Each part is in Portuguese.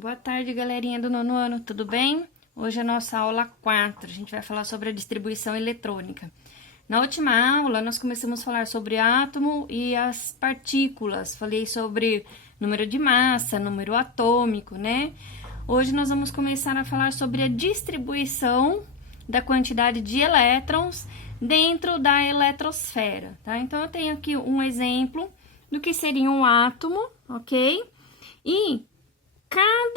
Boa tarde, galerinha do nono ano, tudo bem? Hoje é a nossa aula 4, a gente vai falar sobre a distribuição eletrônica. Na última aula, nós começamos a falar sobre átomo e as partículas. Falei sobre número de massa, número atômico, né? Hoje nós vamos começar a falar sobre a distribuição da quantidade de elétrons dentro da eletrosfera, tá? Então, eu tenho aqui um exemplo do que seria um átomo, ok? E cada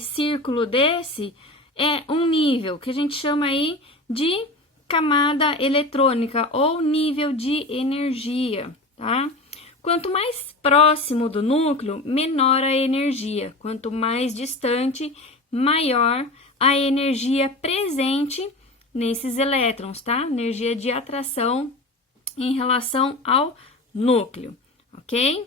círculo desse é um nível, que a gente chama aí de camada eletrônica ou nível de energia, tá? Quanto mais próximo do núcleo, menor a energia. Quanto mais distante, maior a energia presente nesses elétrons, tá? Energia de atração em relação ao núcleo, ok?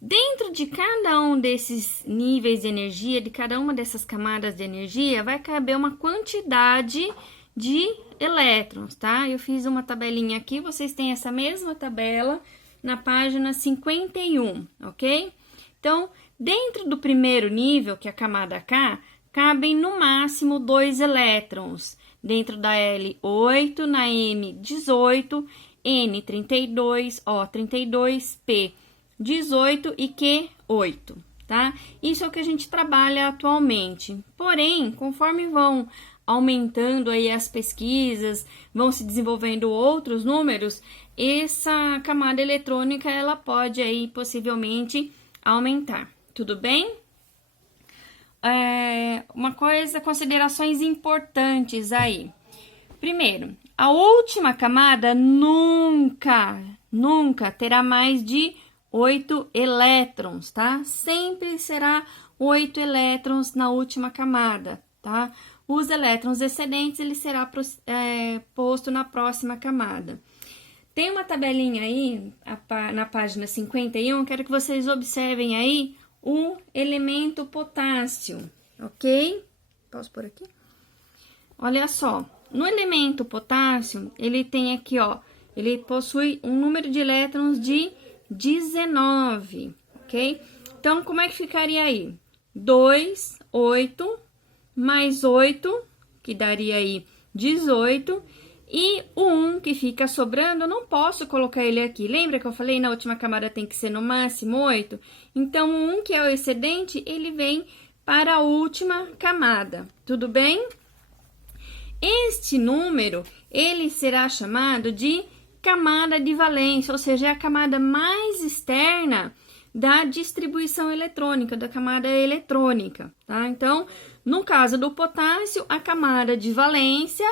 Dentro de cada um desses níveis de energia, de cada uma dessas camadas de energia, vai caber uma quantidade de elétrons, tá? Eu fiz uma tabelinha aqui, vocês têm essa mesma tabela na página 51, ok? Então, dentro do primeiro nível, que é a camada K, cabem no máximo 2 elétrons. Dentro da L8, na M18, N32, O32, P18 e Q8, tá? Isso é o que a gente trabalha atualmente. Porém, conforme vão aumentando aí as pesquisas, vão se desenvolvendo outros números, essa camada eletrônica, ela pode aí possivelmente aumentar, tudo bem? Uma coisa, considerações importantes aí. Primeiro, a última camada nunca terá mais de 8 elétrons, tá? Sempre será 8 elétrons na última camada, tá? Os elétrons excedentes, ele será posto na próxima camada. Tem uma tabelinha aí, na página 51, quero que vocês observem aí o elemento potássio, ok? Posso pôr aqui? Olha só, no elemento potássio, ele tem aqui, ó, ele possui um número de elétrons de 19, ok? Então, como é que ficaria aí? 2, 8, mais 8, que daria aí 18, e o 1 que fica sobrando, eu não posso colocar ele aqui. Lembra que eu falei na última camada tem que ser no máximo 8? Então, o 1 que é o excedente, ele vem para a última camada, tudo bem? Este número, ele será chamado de camada de valência, ou seja, é a camada mais externa da distribuição eletrônica, da camada eletrônica, tá? Então, no caso do potássio, a camada de valência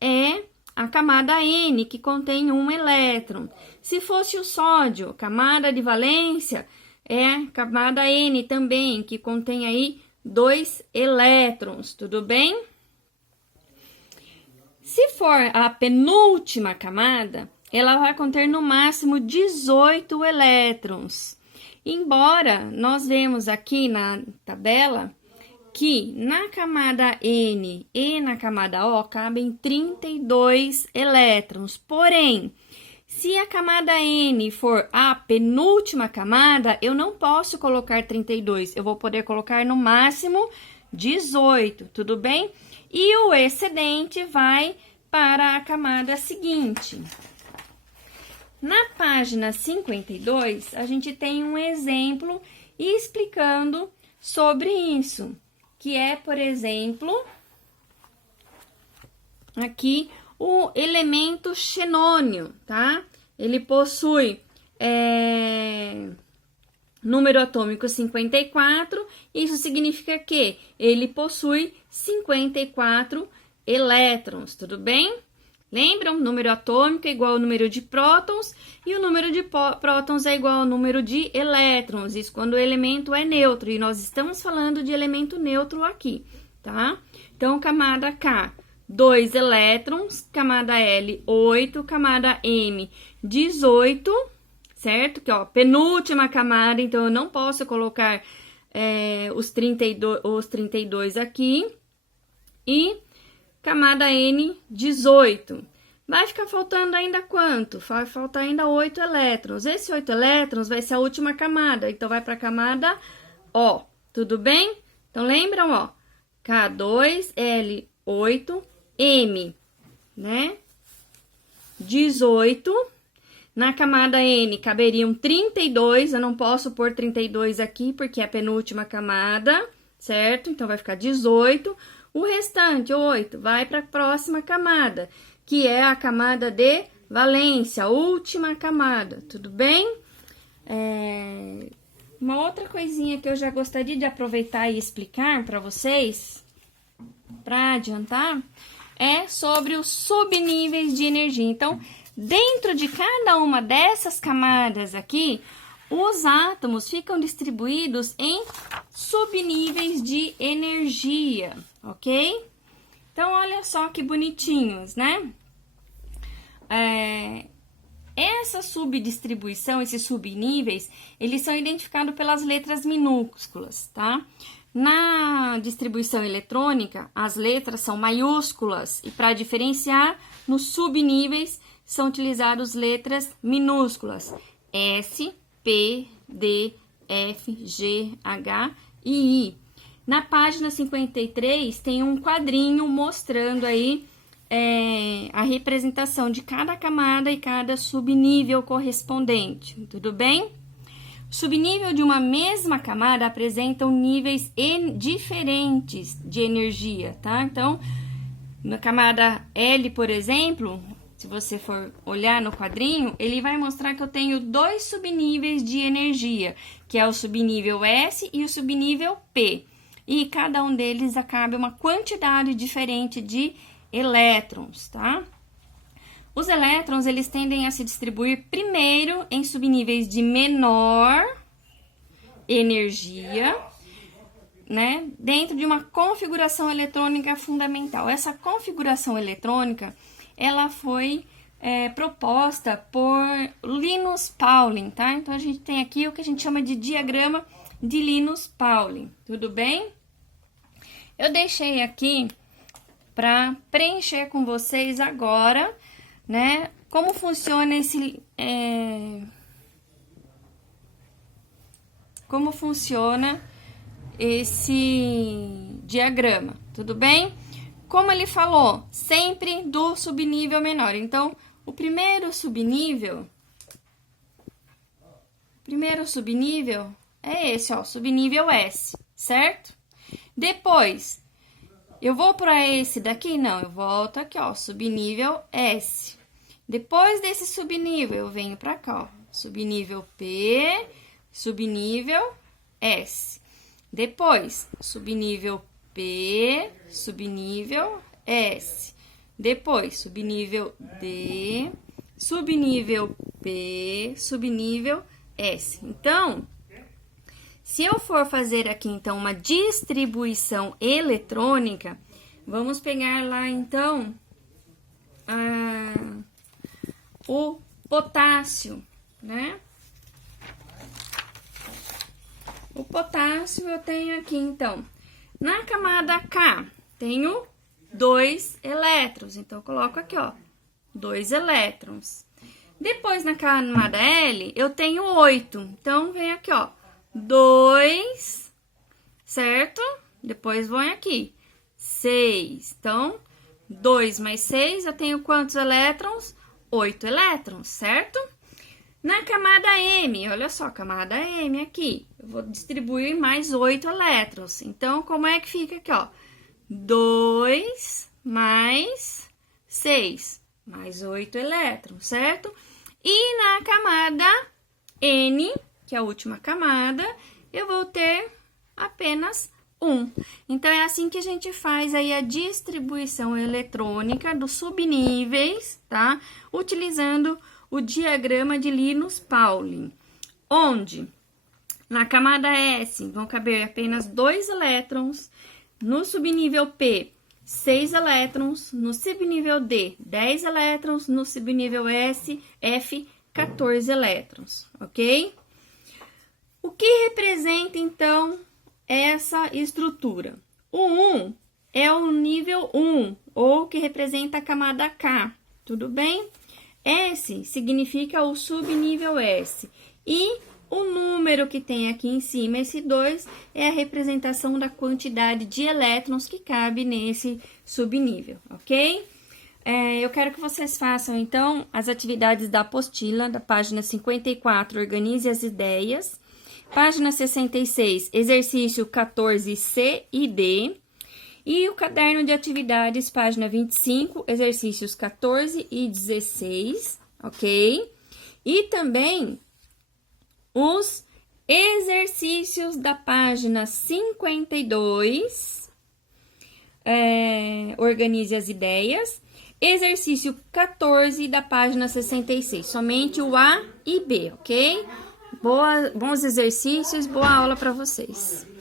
é a camada N, que contém um elétron. Se fosse o sódio, a camada de valência é a camada N também, que contém aí 2 elétrons, tudo bem? Se for a penúltima camada, ela vai conter no máximo 18 elétrons. Embora nós vemos aqui na tabela que na camada N e na camada O cabem 32 elétrons. Porém, se a camada N for a penúltima camada, eu não posso colocar 32, eu vou poder colocar no máximo 18, tudo bem? E o excedente vai para a camada seguinte. Na página 52, a gente tem um exemplo explicando sobre isso, que é, por exemplo, aqui o elemento xenônio, tá? Ele possui número atômico 54, isso significa que ele possui 54 elétrons, tudo bem? Lembram? Número atômico é igual ao número de prótons e o número de prótons é igual ao número de elétrons. Isso quando o elemento é neutro e nós estamos falando de elemento neutro aqui, tá? Então, camada K, 2 elétrons, camada L, 8, camada M, 18, certo? Que ó, penúltima camada, então eu não posso colocar os 32 aqui. E camada N, 18. Vai ficar faltando ainda quanto? Vai faltar ainda 8 elétrons. Esse 8 elétrons vai ser a última camada, então vai para a camada O, Tudo bem? Então, lembram, ó, K2L8M, né? 18. Na camada N caberiam 32, eu não posso pôr 32 aqui porque é a penúltima camada, certo? Então, vai ficar 18. O restante, 8, vai para a próxima camada, que é a camada de valência, a última camada, tudo bem? Uma outra coisinha que eu já gostaria de aproveitar e explicar para vocês, para adiantar, é sobre os subníveis de energia. Então, dentro de cada uma dessas camadas aqui, os átomos ficam distribuídos em subníveis de energia, ok? Então, olha só que bonitinhos, né? Essa subdistribuição, esses subníveis, eles são identificados pelas letras minúsculas, tá? Na distribuição eletrônica, as letras são maiúsculas e para diferenciar, nos subníveis são utilizadas letras minúsculas S, P, D, F, G, H e I. Na página 53 tem um quadrinho mostrando aí a representação de cada camada e cada subnível correspondente, tudo bem? O subnível de uma mesma camada apresentam níveis diferentes de energia, tá? Então, na camada L, por exemplo, se você for olhar no quadrinho, ele vai mostrar que eu tenho 2 subníveis de energia, que é o subnível S e o subnível P. E cada um deles acaba uma quantidade diferente de elétrons, tá? Os elétrons, eles tendem a se distribuir primeiro em subníveis de menor energia, né? Dentro de uma configuração eletrônica fundamental. Essa configuração eletrônica, ela foi proposta por Linus Pauling, tá? Então, a gente tem aqui o que a gente chama de diagrama de Linus Pauling, tudo bem? Eu deixei aqui para preencher com vocês agora, né, como funciona esse diagrama, tudo bem? Como ele falou, sempre do subnível menor. Então, o primeiro subnível é esse, ó, subnível S, certo? Depois, eu vou para esse daqui? Não, eu volto aqui, ó, subnível S. Depois desse subnível, eu venho para cá, ó, subnível P, subnível S. Depois, subnível P, subnível S. Depois, subnível D, subnível P, subnível S. Então, se eu for fazer aqui, então, uma distribuição eletrônica, vamos pegar lá, então, o potássio, né? O potássio eu tenho aqui, então, na camada K, tenho 2 elétrons. Então, eu coloco aqui, ó, 2 elétrons. Depois, na camada L, eu tenho 8. Então, vem aqui, ó, 2, certo? Depois, vem aqui, 6. Então, 2 mais 6, eu tenho quantos elétrons? 8 elétrons, certo? Na camada M, olha só, camada M aqui, eu vou distribuir mais 8 elétrons. Então, como é que fica aqui, ó? 2 mais 6, mais 8 elétrons, certo? E na camada N, que é a última camada, eu vou ter apenas 1. Então, é assim que a gente faz aí a distribuição eletrônica dos subníveis, tá? Utilizando o diagrama de Linus Pauling, onde na camada S vão caber apenas 2 elétrons, no subnível P, 6 elétrons, no subnível D, 10 elétrons, no subnível F, 14 elétrons, ok? O que representa, então, essa estrutura? O 1 é o nível 1, ou que representa a camada K, tudo bem? S significa o subnível S. E O número que tem aqui em cima, esse 2, é a representação da quantidade de elétrons que cabe nesse subnível, ok? Eu quero que vocês façam, então, as atividades da apostila, da página 54, organize as ideias. Página 66, exercício 14C e D. E o caderno de atividades, página 25, exercícios 14 e 16, ok? E também os exercícios da página 52, organize as ideias. Exercício 14 da página 66, somente o A e B, ok? Bons exercícios, boa aula para vocês.